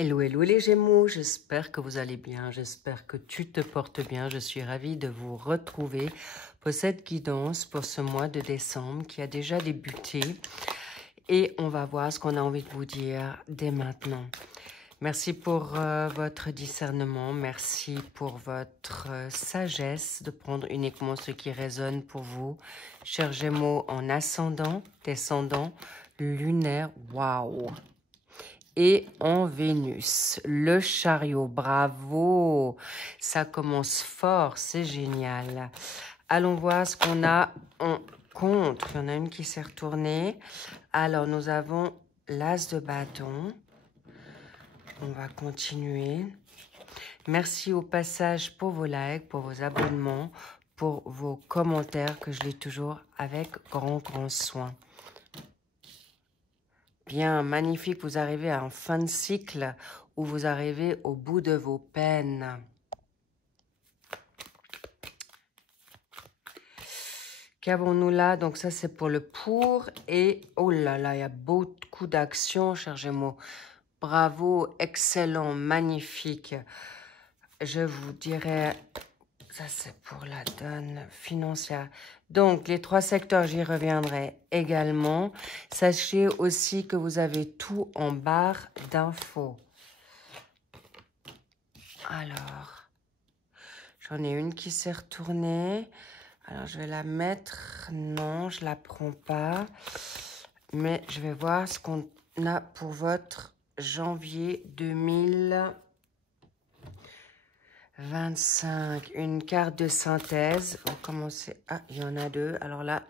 Hello, hello les Gémeaux, j'espère que vous allez bien, j'espère que tu te portes bien. Je suis ravie de vous retrouver pour cette guidance pour ce mois de décembre qui a déjà débuté. Et on va voir ce qu'on a envie de vous dire dès maintenant. Merci pour votre discernement, merci pour votre sagesse de prendre uniquement ce qui résonne pour vous. Chers Gémeaux en ascendant, descendant, lunaire, waouh! Et en Vénus, le chariot, bravo, ça commence fort, c'est génial. Allons voir ce qu'on a en contre. Il y en a une qui s'est retournée. Alors, nous avons l'as de bâton. On va continuer. Merci au passage pour vos likes, pour vos abonnements, pour vos commentaires que je lis toujours avec grand soin. Bien, magnifique, vous arrivez à un fin de cycle où vous arrivez au bout de vos peines. Qu'avons-nous là? Donc ça, c'est pour le pour. Et, oh là là, il y a beaucoup d'actions, chers Gémeaux. Bravo, excellent, magnifique. Je vous dirais, ça c'est pour la donne financière. Donc, les 3 secteurs, j'y reviendrai également. Sachez aussi que vous avez tout en barre d'infos. Alors, j'en ai une qui s'est retournée. Alors, je vais la mettre. Non, je la prends pas. Mais je vais voir ce qu'on a pour votre janvier 2025. Une carte de synthèse. On va commencer. Ah, il y en a 2. Alors là,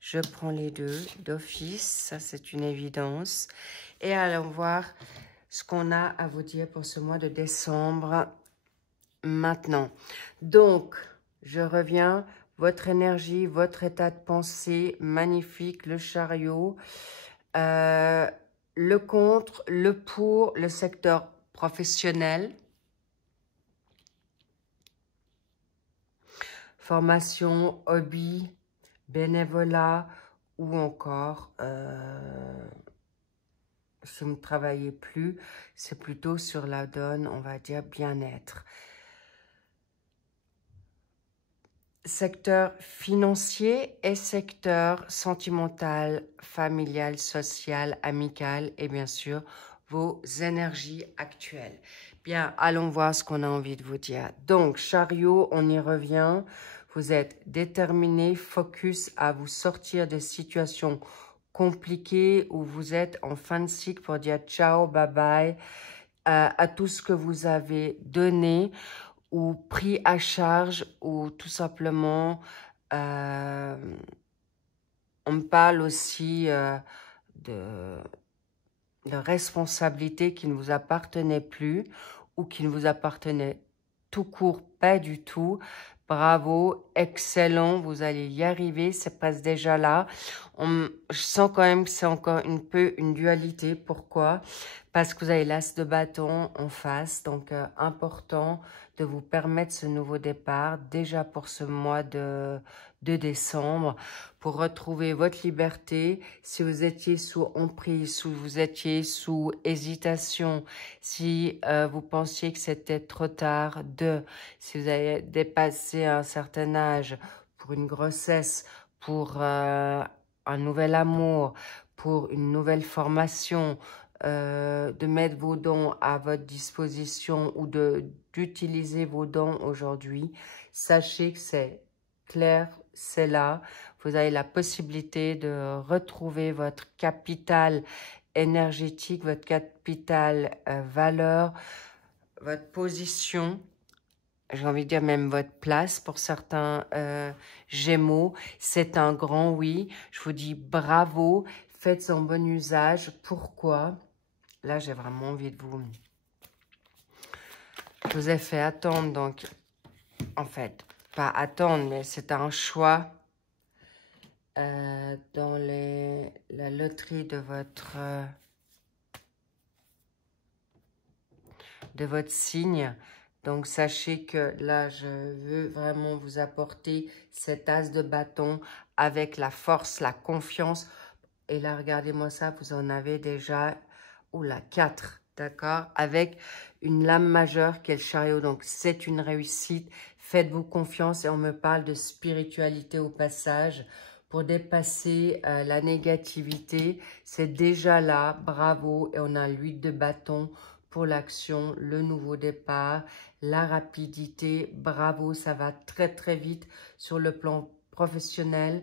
je prends les 2 d'office. Ça, c'est une évidence. Et allons voir ce qu'on a à vous dire pour ce mois de décembre. Maintenant, donc, je reviens, votre énergie, votre état de pensée, magnifique, le chariot, le contre, le pour, le secteur professionnel, formation, hobby, bénévolat ou encore, si vous ne travaillez plus, c'est plutôt sur la donne, on va dire, bien-être. Secteur financier et secteur sentimental, familial, social, amical et bien sûr vos énergies actuelles. Bien, allons voir ce qu'on a envie de vous dire. Donc, chariot, on y revient. Vous êtes déterminé, focus à vous sortir des situations compliquées où vous êtes en fin de cycle pour dire ciao, bye bye à tout ce que vous avez donné ou pris à charge, ou tout simplement, on me parle aussi de responsabilités qui ne vous appartenaient plus ou qui ne vous appartenaient tout court pas du tout. Bravo, excellent, vous allez y arriver, c'est presque déjà là. Je sens quand même que c'est encore une dualité. Pourquoi? Parce que vous avez l'as de bâton en face, donc important de vous permettre ce nouveau départ, déjà pour ce mois de décembre, pour retrouver votre liberté. Si vous étiez sous emprise, si vous étiez sous hésitation, si vous pensiez que c'était trop tard, si vous avez dépassé un certain âge pour une grossesse, pour un nouvel amour, pour une nouvelle formation, de mettre vos dons à votre disposition ou d'utiliser vos dons aujourd'hui, sachez que c'est clair, c'est là. Vous avez la possibilité de retrouver votre capital énergétique, votre capital valeur, votre position, j'ai envie de dire même votre place pour certains Gémeaux. C'est un grand oui. Je vous dis bravo, faites en bon usage. Pourquoi? Là, j'ai vraiment envie de vous... Je vous ai fait attendre, donc, en fait, pas attendre, mais c'est un choix dans la loterie de votre signe. Donc, sachez que là, je veux vraiment vous apporter cet as de bâton avec la force, la confiance. Et là, regardez-moi ça, vous en avez déjà, oula, 4. d'accord, avec une lame majeure qui est le chariot. Donc, c'est une réussite. Faites-vous confiance et on me parle de spiritualité au passage pour dépasser la négativité. C'est déjà là, bravo. Et on a l'huile de bâton pour l'action, le nouveau départ, la rapidité, bravo. Ça va très, très vite sur le plan professionnel.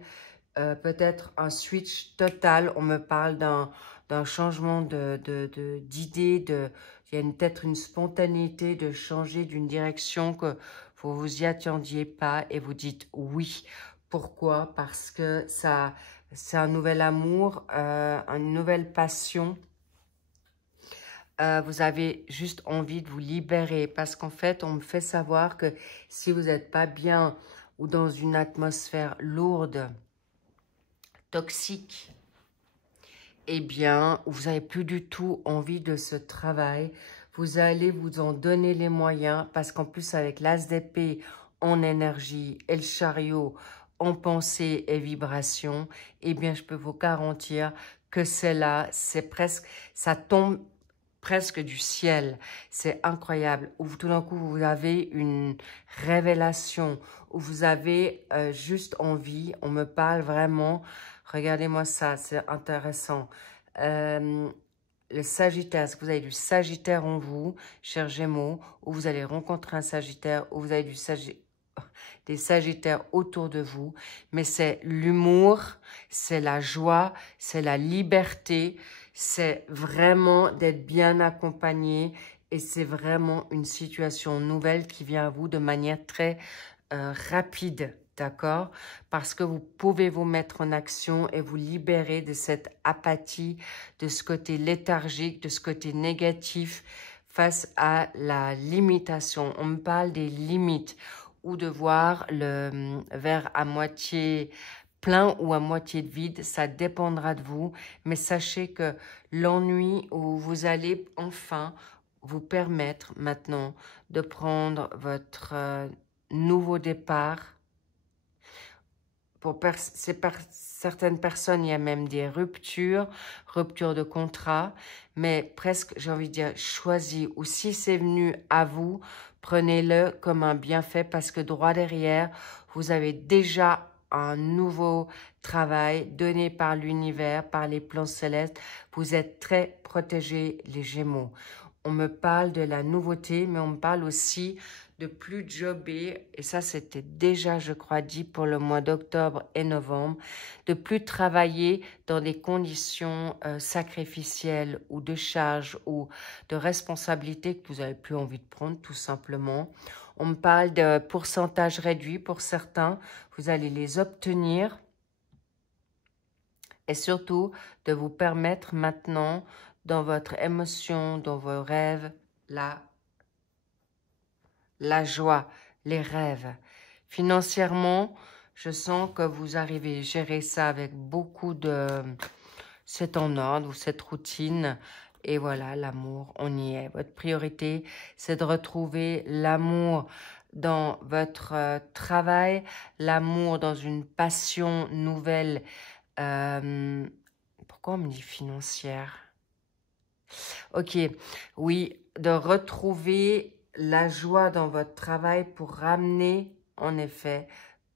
Peut-être un switch total. On me parle d'un changement d'idée, il y a peut-être une spontanéité de changer d'une direction que vous vous y attendiez pas et vous dites oui. Pourquoi? Parce que ça, c'est un nouvel amour, une nouvelle passion. Vous avez juste envie de vous libérer parce qu'en fait, on me fait savoir que si vous n'êtes pas bien ou dans une atmosphère lourde, toxique, eh bien, vous n'avez plus du tout envie de ce travail. Vous allez vous en donner les moyens parce qu'en plus, avec l'as d'épée en énergie et le chariot en pensée et vibration, eh bien, je peux vous garantir que c'est là, c'est presque, ça tombe presque du ciel. C'est incroyable. Où tout d'un coup, vous avez une révélation, où vous avez juste envie, on me parle vraiment. Regardez-moi ça, c'est intéressant. Le Sagittaire, est-ce que vous avez du Sagittaire en vous, cher Gémeaux, ou vous allez rencontrer un Sagittaire, ou vous avez des Sagittaires autour de vous, mais c'est l'humour, c'est la joie, c'est la liberté, c'est vraiment d'être bien accompagné et c'est vraiment une situation nouvelle qui vient à vous de manière très rapide. D'accord? Parce que vous pouvez vous mettre en action et vous libérer de cette apathie, de ce côté léthargique, de ce côté négatif face à la limitation. On me parle des limites ou de voir le verre à moitié plein ou à moitié vide. Ça dépendra de vous. Mais sachez que l'ennui où vous allez enfin vous permettre maintenant de prendre votre nouveau départ. Pour certaines personnes, il y a même des ruptures de contrat, mais presque, j'ai envie de dire, choisi. Ou si c'est venu à vous, prenez-le comme un bienfait parce que droit derrière, vous avez déjà un nouveau travail donné par l'univers, par les plans célestes. Vous êtes très protégés, les Gémeaux. On me parle de la nouveauté, mais on me parle aussi de plus jobber, et ça c'était déjà, je crois, dit pour le mois d'octobre et novembre, de plus travailler dans des conditions sacrificielles ou de charge ou de responsabilité que vous n'avez plus envie de prendre, tout simplement. On me parle de pourcentage réduit pour certains, vous allez les obtenir et surtout de vous permettre maintenant dans votre émotion, dans vos rêves, la joie, les rêves. Financièrement, je sens que vous arrivez à gérer ça avec beaucoup de... C'est en ordre, ou cette routine. Et voilà, l'amour, on y est. Votre priorité, c'est de retrouver l'amour dans votre travail, l'amour dans une passion nouvelle. Pourquoi on me dit financière? Ok, oui, de retrouver la joie dans votre travail pour ramener, en effet,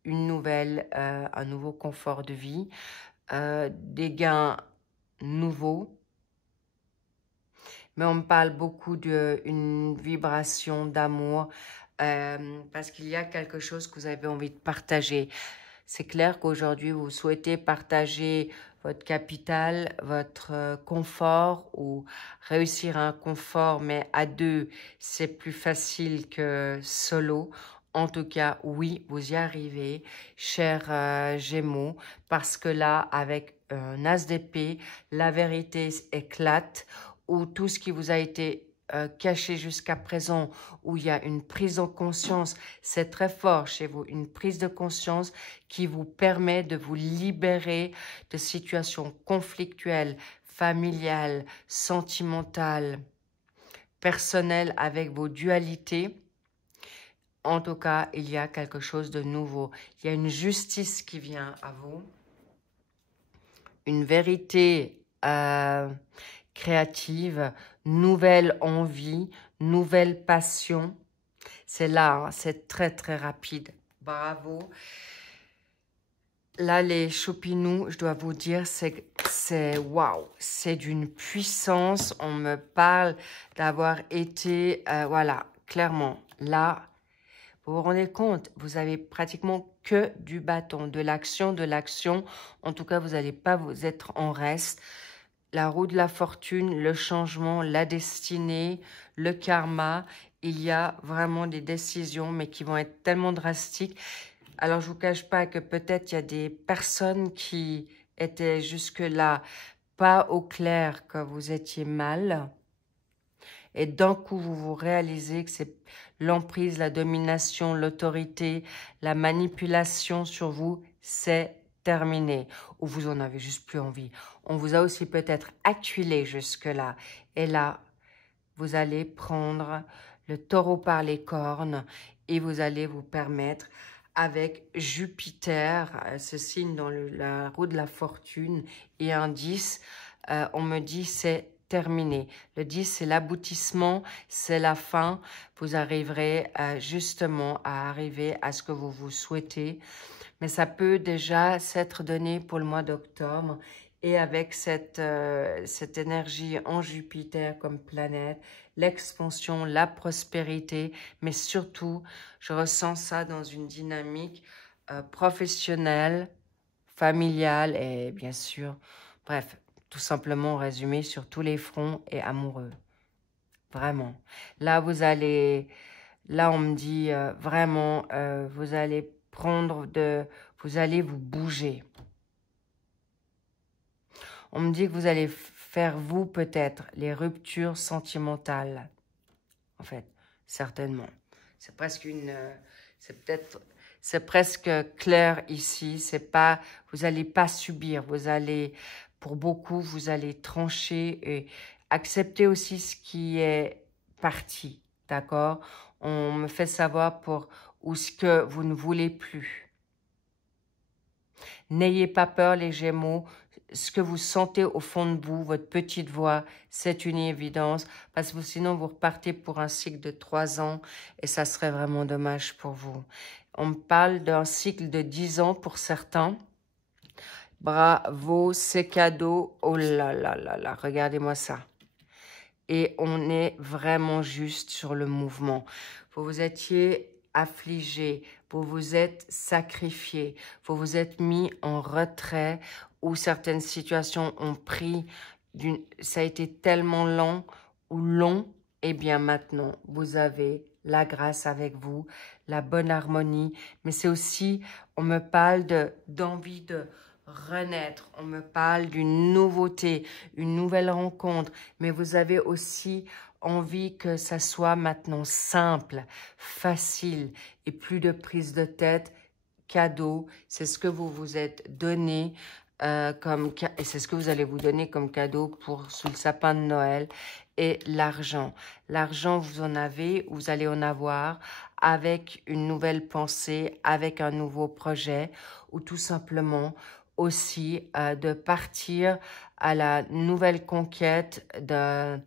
un nouveau confort de vie, des gains nouveaux. Mais on me parle beaucoup d'une vibration d'amour parce qu'il y a quelque chose que vous avez envie de partager. C'est clair qu'aujourd'hui, vous souhaitez partager votre capital, votre confort ou réussir un confort, mais à deux, c'est plus facile que solo. En tout cas, oui, vous y arrivez, cher Gémeaux, parce que là, avec un as d'épée, la vérité éclate, ou tout ce qui vous a été caché jusqu'à présent, où il y a une prise de conscience, c'est très fort chez vous, une prise de conscience qui vous permet de vous libérer de situations conflictuelles, familiales, sentimentales, personnelles avec vos dualités. En tout cas, il y a quelque chose de nouveau. Il y a une justice qui vient à vous, une vérité créative, nouvelle envie, nouvelle passion. C'est là, hein, c'est très très rapide. Bravo. Là, les chopinous, je dois vous dire, c'est waouh, c'est d'une puissance. On me parle d'avoir été, voilà, clairement, là, vous vous rendez compte, vous avez pratiquement que du bâton, de l'action, de l'action. En tout cas, vous n'allez pas vous être en reste. La roue de la fortune, le changement, la destinée, le karma. Il y a vraiment des décisions, mais qui vont être tellement drastiques. Alors, je vous cache pas que peut-être il y a des personnes qui étaient jusque-là pas au clair que vous étiez mal. Et d'un coup, vous vous réalisez que c'est l'emprise, la domination, l'autorité, la manipulation sur vous, c'est terminé. Ou vous en avez juste plus envie. On vous a aussi peut-être acculé jusque-là. Et là, vous allez prendre le taureau par les cornes et vous allez vous permettre, avec Jupiter, ce signe dans la roue de la fortune, et un 10, on me dit c'est terminé. Le 10, c'est l'aboutissement, c'est la fin. Vous arriverez justement à arriver à ce que vous vous souhaitez. Mais ça peut déjà s'être donné pour le mois d'octobre. Et avec cette énergie en Jupiter comme planète, l'expansion, la prospérité, mais surtout, je ressens ça dans une dynamique professionnelle, familiale et bien sûr, bref, tout simplement résumé sur tous les fronts et amoureux. Vraiment. Là, là on me dit vraiment, vous allez vous allez vous bouger. On me dit que vous allez faire, vous, peut-être, les ruptures sentimentales. En fait, certainement. C'est presque c'est presque clair ici. C'est pas, vous n'allez pas subir. Vous allez, pour beaucoup, vous allez trancher et accepter aussi ce qui est parti. D'accord? On me fait savoir ou ce que vous ne voulez plus. N'ayez pas peur, les Gémeaux. Ce que vous sentez au fond de vous, votre petite voix, c'est une évidence. Parce que sinon, vous repartez pour un cycle de 3 ans et ça serait vraiment dommage pour vous. On me parle d'un cycle de 10 ans pour certains. Bravo, c'est cadeau. Oh là là là là, regardez-moi ça. Et on est vraiment juste sur le mouvement. Vous vous étiez affligé, vous vous êtes sacrifié, vous vous êtes mis en retrait où certaines situations ont pris, ça a été tellement lent ou long, et bien maintenant, vous avez la grâce avec vous, la bonne harmonie, mais c'est aussi, on me parle d'envie de renaître, on me parle d'une nouveauté, une nouvelle rencontre, mais vous avez aussi envie que ça soit maintenant simple, facile et plus de prise de tête, cadeau. C'est ce que vous vous êtes donné et c'est ce que vous allez vous donner comme cadeau sous le sapin de Noël. Et l'argent. L'argent, vous en avez, vous allez en avoir avec une nouvelle pensée, avec un nouveau projet ou tout simplement aussi de partir à la nouvelle conquête de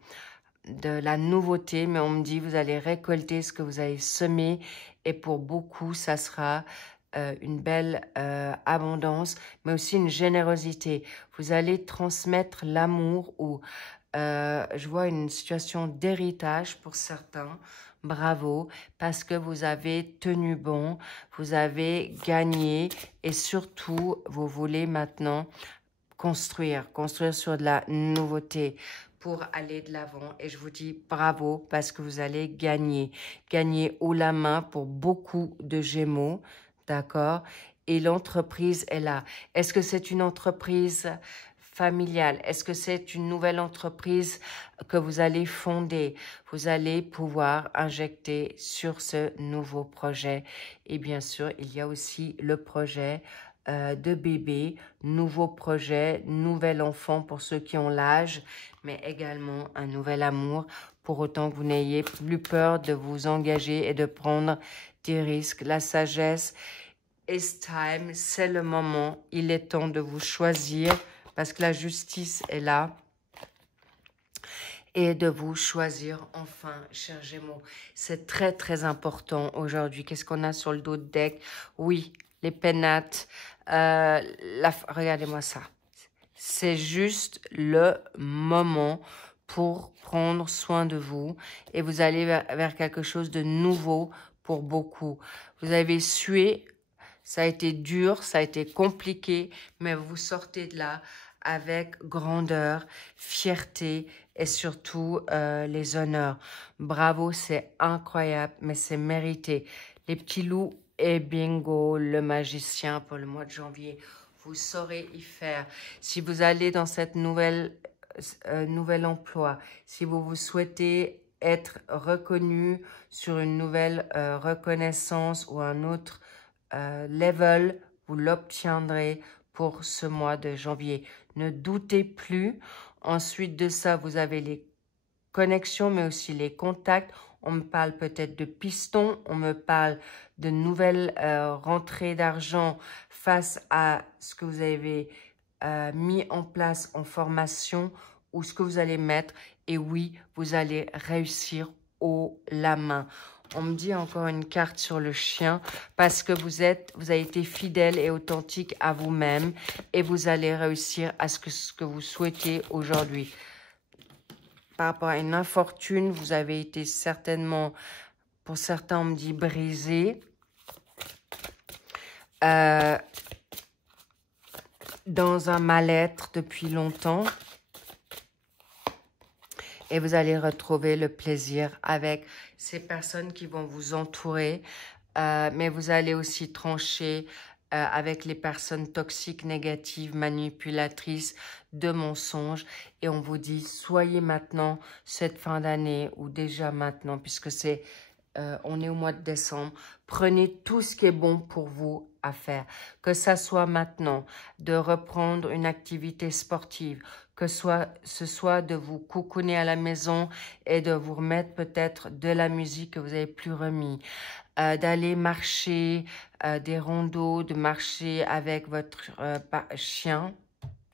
la nouveauté, mais on me dit vous allez récolter ce que vous avez semé et pour beaucoup ça sera une belle abondance, mais aussi une générosité. Vous allez transmettre l'amour ou je vois une situation d'héritage pour certains. Bravo, parce que vous avez tenu bon, vous avez gagné et surtout, vous voulez maintenant construire sur de la nouveauté pour aller de l'avant. Et je vous dis bravo parce que vous allez gagner. Gagner haut la main pour beaucoup de Gémeaux, d'accord? Et l'entreprise est là. Est-ce que c'est une entreprise familiale? Est-ce que c'est une nouvelle entreprise que vous allez fonder? Vous allez pouvoir injecter sur ce nouveau projet. Et bien sûr, il y a aussi le projet de bébé, nouveau projet, nouvel enfant pour ceux qui ont l'âge, mais également un nouvel amour pour autant que vous n'ayez plus peur de vous engager et de prendre des risques. La sagesse, it's time, c'est le moment, il est temps de vous choisir parce que la justice est là. et de vous choisir enfin, chers Gémeaux. C'est très, très important aujourd'hui. Qu'est-ce qu'on a sur le dos de deck? Oui, les pénates. Regardez-moi ça. C'est juste le moment pour prendre soin de vous et vous allez vers quelque chose de nouveau pour beaucoup. Vous avez sué, ça a été dur, ça a été compliqué, mais vous sortez de là avec grandeur, fierté et surtout les honneurs. Bravo, c'est incroyable, mais c'est mérité. Les petits loups et bingo, le magicien pour le mois de janvier. Vous saurez y faire. Si vous allez dans cette nouvel emploi, si vous souhaitez être reconnu sur une nouvelle reconnaissance ou un autre level, vous l'obtiendrez pour ce mois de janvier. Ne doutez plus. Ensuite de ça, vous avez les connexions, mais aussi les contacts. On me parle peut-être de pistons, on me parle de nouvelles rentrées d'argent face à ce que vous avez mis en place en formation ou ce que vous allez mettre. Et oui, vous allez réussir haut la main. On me dit encore une carte sur le chien parce que vous avez été fidèle et authentique à vous-même et vous allez réussir à ce que vous souhaitez aujourd'hui. Par rapport à une infortune, vous avez été certainement, pour certains, on me dit brisé. Dans un mal-être depuis longtemps. Et vous allez retrouver le plaisir avec ces personnes qui vont vous entourer. Mais vous allez aussi trancher avec les personnes toxiques, négatives, manipulatrices, de mensonges. Et on vous dit, soyez maintenant, cette fin d'année, ou déjà maintenant, puisque c'est on est au mois de décembre, prenez tout ce qui est bon pour vous à faire. Que ça soit maintenant de reprendre une activité sportive, que ce soit de vous coucouner à la maison et de vous remettre peut-être de la musique que vous n'avez plus remis, d'aller marcher, des rondos, de marcher avec votre chien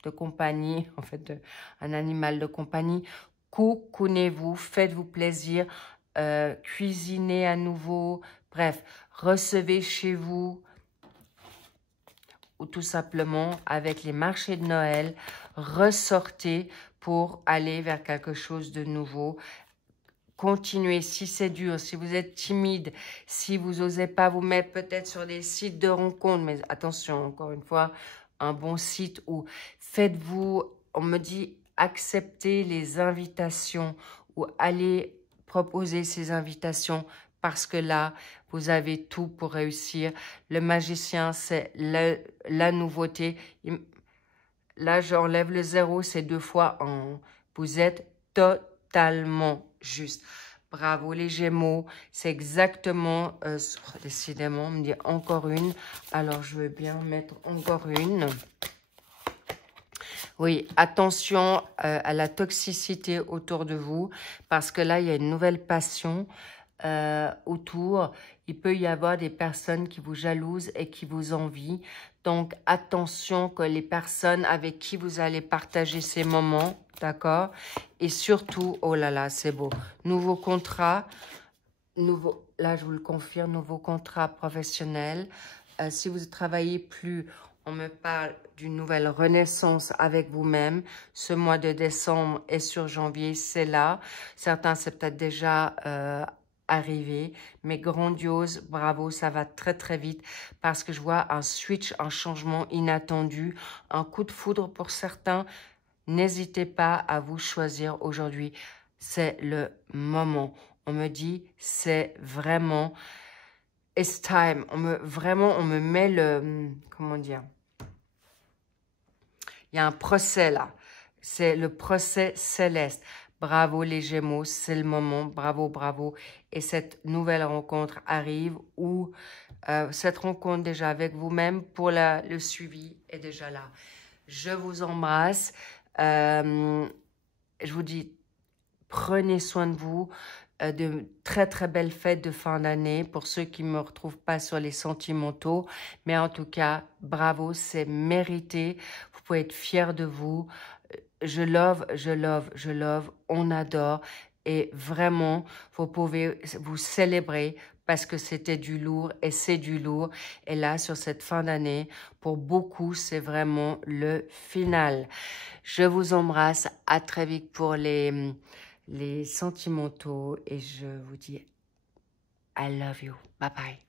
de compagnie, en fait, un animal de compagnie. Coucounez-vous, faites-vous plaisir, cuisinez à nouveau, bref, recevez chez vous ou tout simplement avec les marchés de Noël, ressortez pour aller vers quelque chose de nouveau. Continuez, si c'est dur, si vous êtes timide, si vous n'osez pas vous mettre peut-être sur des sites de rencontres, mais attention, encore une fois, un bon site où faites-vous, on me dit, acceptez les invitations ou allez proposer ces invitations parce que là, vous avez tout pour réussir. Le magicien, c'est la nouveauté. Là, j'enlève le 0, c'est 2 fois en. Vous êtes totalement juste. Bravo les Gémeaux, c'est exactement, décidément, on me dit encore une. Alors, je veux bien mettre encore une. Oui, attention à la toxicité autour de vous, parce que là, il y a une nouvelle passion autour. Il peut y avoir des personnes qui vous jalousent et qui vous envient. Donc, attention que les personnes avec qui vous allez partager ces moments, d'accord? Et surtout, oh là là, c'est beau. Nouveau contrat, là, je vous le confirme, nouveau contrat professionnel. Si vous ne travaillez plus, on me parle d'une nouvelle renaissance avec vous-même. Ce mois de décembre et sur janvier, c'est là. Certains, c'est peut-être déjà arrivé, mais grandiose, bravo, ça va très très vite parce que je vois un switch, un changement inattendu, un coup de foudre pour certains. N'hésitez pas à vous choisir aujourd'hui, c'est le moment. On me dit, c'est vraiment, it's time. On me met le, comment dire, il y a un procès là, c'est le procès céleste. Bravo les Gémeaux, c'est le moment, bravo, bravo. Et cette nouvelle rencontre arrive où cette rencontre déjà avec vous-même pour le suivi est déjà là. Je vous embrasse. Je vous dis, prenez soin de vous. De très très belles fêtes de fin d'année pour ceux qui ne me retrouvent pas sur les sentimentaux. Mais en tout cas, bravo, c'est mérité. Vous pouvez être fiers de vous. je love, je love, je love, on adore. Et vraiment, vous pouvez vous célébrer parce que c'était du lourd et c'est du lourd. Et là, sur cette fin d'année, pour beaucoup, c'est vraiment le final. Je vous embrasse. À très vite pour les sentimentaux. Et je vous dis I love you. Bye bye.